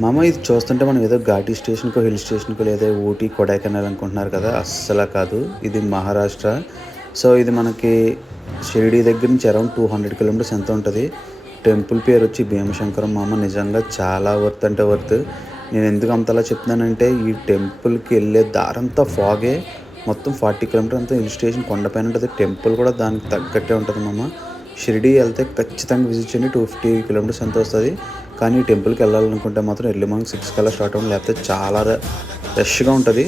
మామ ఇది చూస్తుంటే మనం ఏదో ఘాటీ స్టేషన్‌కో, హిల్ స్టేషన్‌కో లేదా ఊటీ, కొడైకెనాల్ అనుకుంటున్నారు కదా! అస్సల కాదు. ఇది మహారాష్ట్ర. సో, ఇది మనకి షిరిడీ దగ్గర నుంచి అరౌండ్ 200 కిలోమీటర్స్ ఎంతో ఉంటది. టెంపుల్ పేరొచ్చి భీమశంకరం మామ. నిజంగా చాలా వర్త్ అంటే వర్త్. నేనెందుకు అంతలా చెప్తున్నానంటే ఈ టెంపుల్‌కి ఎళ్ళే దారంతా ఫాగే. మొత్తం 40 కిలోమీటర్ అంతా హిల్ స్టేషన్ కొండపైన ఉంటది. టెంపుల్ కూడా దానికి తగ్గట్టే ఉంటది మామ. షిరిడీ ఎళ్తే ఖచ్చితంగా విజిట్ చేయండి. 250 కిలోమీటర్స్ ఎంతో వస్తది. కానీ ఈ టెంపుల్‌కెళ్ళాలనుకుంటే మాత్రం ఎర్లీ మార్నింగ్ 6 కల్లా స్టార్ట్ అవ్వండి. లేకపోతే చాలా రష్‌గా ఉంటది.